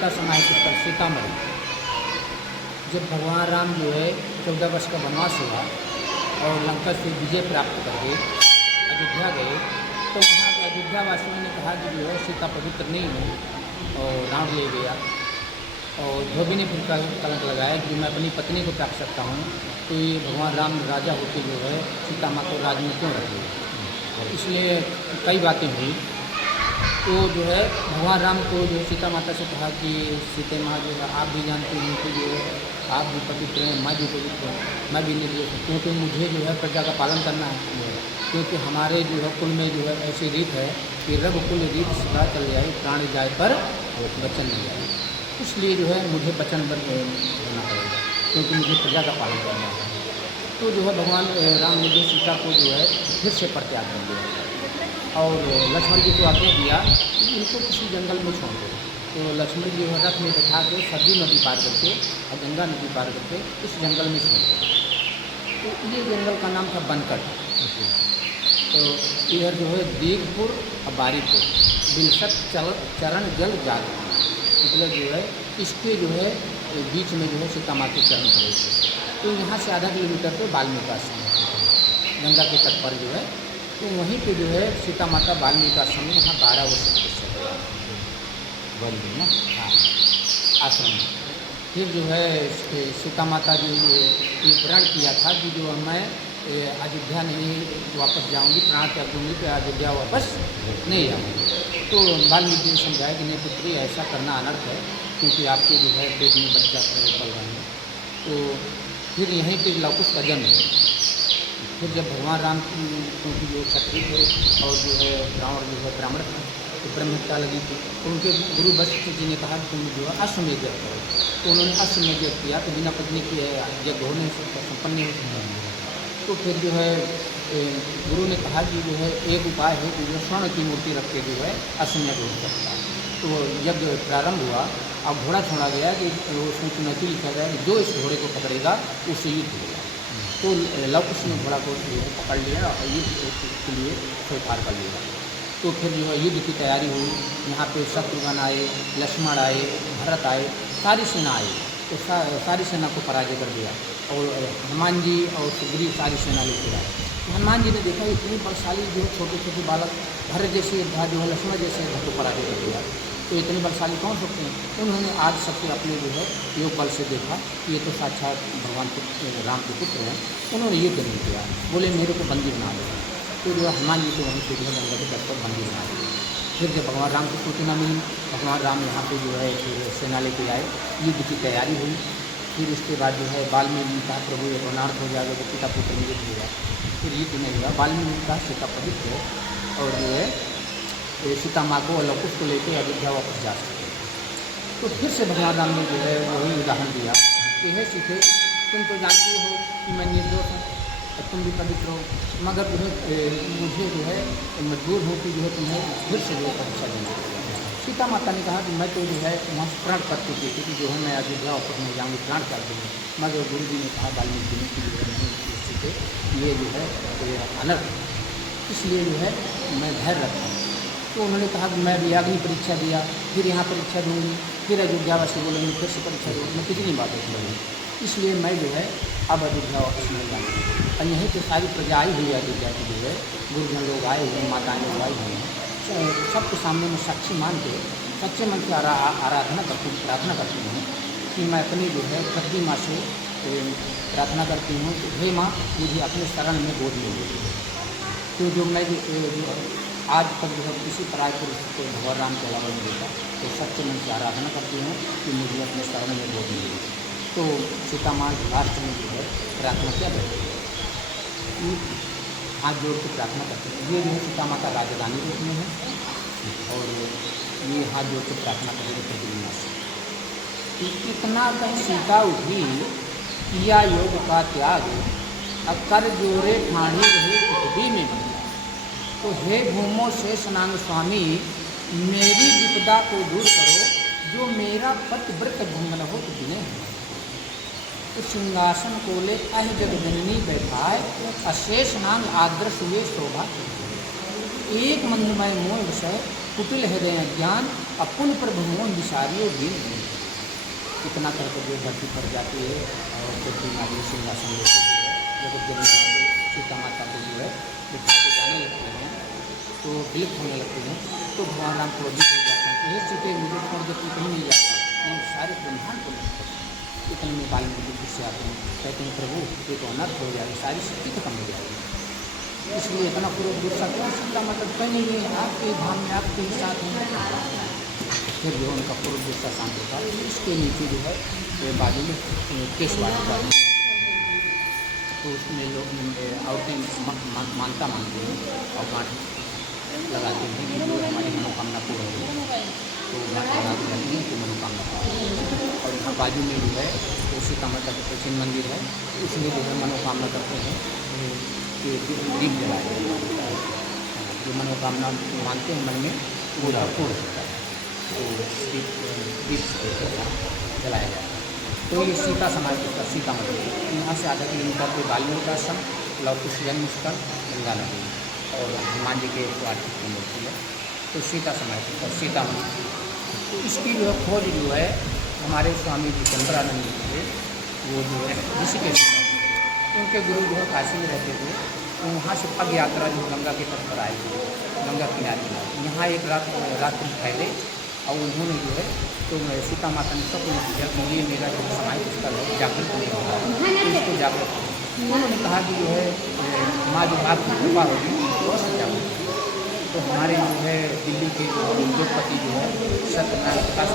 सीता समाहित स्थल सीतामढ़ी। जब भगवान राम जो है 14 वर्ष का वनवास हुआ और लंका से विजय प्राप्त करके अयोध्या गए, तो वहाँ के अयोध्या वासियों ने कहा कि जो है सीता पवित्र नहीं है और रावण ले गया। और धोबी ने फिर कलंक लगाया कि मैं अपनी पत्नी को त्याग सकता हूँ, तो ये भगवान राम राजा होकर जो है सीता माँ को राज में क्यों रख लिया। इसलिए कई बातें हुई। तो जो है भगवान राम को जो सीता माता से कहा कि सीते माँ जो है आप भी जानती हैं कि जो है आप भी पवित्र हैं, मैं भी पवित्र हूँ, मैं भी निर्दोष हूँ, क्योंकि मुझे जो है प्रजा का पालन करना है। क्योंकि हमारे जो है कुल में जो है ऐसी रीत है कि रघुकुल रीत सदा चल जाए, प्राण जाए पर वचन नहीं जाए। इसलिए जो है मुझे वचनबद्ध होना पड़ेगा, क्योंकि मुझे प्रजा का पालन करना है। तो जो है भगवान राम ने जो सीता को जो है फिर से परित्याग कर दिया और लक्ष्मण जी को आज्ञा दिया कि इनको किसी जंगल में छोड़ दो। तो लक्ष्मण जी रथ में बैठा के सरयू नदी पार करके और गंगा नदी पार करके इस जंगल में छोड़ दो। तो ये जंगल का नाम था बनकट। तो इधर जो है दीघपुर और बारीपुर बिलसत चरण जल जाग, मतलब जो है इसके जो है बीच में जो है सीता माँ के चरण पड़े थे। तो यहाँ से आधा किलोमीटर पे वाल्मीकि आश्रम है, गंगा के तट पर जो है। तो वहीं पे जो है सीता माता वाल्मीकि आश्रम में वहाँ 12 वर्ष तपस्या ना, हाँ आश्रम में। फिर जो है सीता माता जो ये प्रण किया था कि जो मैं अयोध्या नहीं वापस जाऊंगी, प्राण त्याग दूंगी, तो अयोध्या वापस नहीं आऊँगी। तो वाल्मीकि जी ने समझाया कि नहीं पुत्री ऐसा करना अनर्थ है, क्योंकि आपके जो है पेट में बच्चा पल रहे हैं। तो फिर यहीं पर लवकुश का जन्म है। फिर जब भगवान राम क्योंकि जो क्षत्रिय थे और जो है रावण जो है ब्राह्मण थे, तो ब्रह्महत्या लगी थी। तो उनके गुरु वशिष्ठ जी ने कहा कि तुम जो है अश्वमेध यज्ञ करो। तो उन्होंने अश्वमेध यज्ञ किया, तो बिना पत्नी के यज्ञ हो नहीं सकता, संपन्न नहीं हो सकता। तो फिर जो है गुरु ने कहा कि जो है एक उपाय है कि जो स्वर्ण की मूर्ति रख के जो है अश्वमेध हो सकता है। तो यज्ञ प्रारंभ हुआ। अब घोड़ा छोड़ा गया कि उसमें चुनौती लिखा गया कि जो इस घोड़े को पकड़ेगा उससे युद्ध होगा। तो लवकुश ने घोड़ा को पकड़ लिया और युद्ध के लिए स्वीकार कर लिया। तो फिर जो है युद्ध की तैयारी हुई। यहाँ पे शत्रुघ्न आए, लक्ष्मण आए, भरत आए, सारी सेना आई। तो सारी सेना को पराजय कर दिया और हनुमान जी और सुग्रीव सारी सेना लेकर आए। तो हनुमान जी ने देखा इतनी बलशाली जो छोटे छोटे बालक भरत जैसे योद्धा जो है लक्ष्मण जैसे योद्धा को पराजय कर दिया, तो इतने बलशाली कौन सकते हैं। उन्होंने आज सबसे अपने जो है योग बल से देखा कि ये तो साक्षात भगवान राम के पुत्र हैं। उन्होंने युद्ध नहीं किया, बोले मेरे को बंदी बना दो। तो जो हनुमान जी को वहीं पे जो है गंगा के तट पर बंदी बना दिया। फिर जब भगवान राम को सूचना मिली, भगवान राम यहाँ पे जो है फिर सेना लेके आए, युद्ध की तैयारी हुई। फिर उसके बाद जो है वाल्मीकि ने कहा प्रभु ये अनार्थ हो जाएगा तो पिता पुत्र में युद्ध हो जाए। फिर युद्ध नहीं हुआ। वाल्मीकि ने कहा सीता पवित्र है और जो है सीता माँ को लवकुश को लेकर अयोध्या वापस जा सके। तो फिर से भगवान राम ने जो है वही उदाहरण दिया कि हे सीते तुम तो जानती हो कि मैं निर्दोष हूँ, तुम भी पवित्र हो, मगर जो है मुझे जो है मजबूर हूँ कि जो है तुम्हें फिर से जो है परीक्षा देना। सीता माता ने कहा कि मैं तो जो है वहाँ प्रण कर चुकी थी कि जो है मैं अयोध्या वापस नहीं जाऊँगी, प्राण त्याग दूँगी। मगर गुरु जी ने कहा वाल्मीकि जी ने कि जो है नहीं सीते ये जो है अनर्थ, इसलिए जो है मैं धैर्य रखता हूँ। तो उन्होंने कहा कि मैं भी अग्नि परीक्षा दिया, फिर यहाँ परीक्षा दूँगी, फिर अयोध्यावासी बोलेंगे फिर से परीक्षा दूँगी, मैं कितनी बातें करूँगी। इसलिए मैं जो है अब अयोध्या वापस नहीं जाऊँगी। और यहीं पर सारी प्रजा आई हुई है अयोध्या की, जो है गुरुजन लोग आए हुए हैं, माताएँ लोग आई हुई हैं। सबके सामने में साक्षी मान के सच्चे मन की आराधना करती हूँ, प्रार्थना करती हूँ कि मैं अपनी जो है कद्दी माँ से प्रार्थना करती हूँ कि हे माँ मुझे अपने शरण में गोद में ले लीजिए। तो जो मैं जो आज तक जो है किसी पराय पुरुष को भगवान राम के अलावा नहीं देखा, तो सच्चे मन की आराधना करती हूँ कि मुझे अपने शरण में गोद में ले लीजिए। तो सीता माँ लास्ट में जो है प्रार्थना क्या करती है, हाथ जोड़ के प्रार्थना करते हैं। ये जो है सीता माता राजधानी रूप में है और ये हाथ जोड़ के प्रार्थना करेंगे प्रतिदिन से कि कितना कहीं सीता उठी किया योग का त्याग, अब कर जोरे ठाणी रही पृथ्वी में बन। तो हे भूमो शेष नाग स्वामी मेरी विपदा को दूर करो, जो मेरा पतिव्रत भंगन हो तो दिने है। तो सिंहासन को ले अह जग जननी बैठाए, अशेष नाग आदर्श हुए शोभा। एक मंदमय मोह विषय कुटिल हृदय ज्ञान, अपुन प्रभुओं विसारियो दिन इतना करके जो धरती पर जाती है और पृथ्वी नारी सिंहासन लेके जो है जगत जननी माता सीता माता को जो है बिठा के जाने लगते हैं तो विलुप्त होने लगते हैं। तो भगवान राम क्रोधित हो जाते हैं कि ये सीते मुझे छोड़ के तुम कहीं नहीं जाता, मैं सारे ब्रह्मांड को नष्ट करता। इतने में वाल्मीकि फिर से आते हैं, कहते हैं प्रभु ये तो अनर्थ हो जाएगी, सारी शक्ति खत्म हो जाएगी, इसलिए इतना पूरा गुस्सा क्यों? सीता मतलब कहीं नहीं है, आपके धाम में आपके ही साथ हैं। फिर जो उनका पूर्व गुस्सा शांत होता है, इसके नीचे जो है ये बाजू में केसवाड़ी बाजू, तो उसमें लोग औरतें मानता मानते हैं और गांठ लगाते हैं कि जो हमारी मनोकामना पूर्ण हो, तो गांठ लगा के जाती है कि मनोकामना पूर्ण। और यहाँ बाजू में जो है वो सीता माता का प्राचीन मंदिर है, उसमें जो है मनोकामना करते हैं कि दीप जलाया जाता है, जो मनोकामना मानते हैं मन में पूरा पूर्ण होता है, तो दीप जलाया जाता है। तो ये सीता समाज का सीता मंदिर, यहाँ से आधा किलोमीटर पे वाल्मीकि आश्रम, लवकुश जन्म स्थल, गंगा नदी और हनुमान जी के 8 की मूर्ति है। तो सीता समाज का सीता मंदिर, तो इसकी जो है खोज जो है हमारे स्वामी जितेंद्रानंद जी थे, वो जो है ऋषिकेश, उनके गुरु जो है काशी में रहते थे, तो वहाँ से पग यात्रा जो गंगा के तट पर आए थे, गंगा किनारे यहाँ एक रात्रि ठहरे और उन्होंने जो है तो सीता माता ने सबको पूछा कि ये मेरा जो समाहित स्थल है जागृत नहीं होगा, तो इसको जागृत करो। उन्होंने कहा कि जो है माँ जो आपकी कृपा होगी तो जागृत। तो हमारे जो है दिल्ली के उद्योगपति जो है सत्यनारायण प्रकाश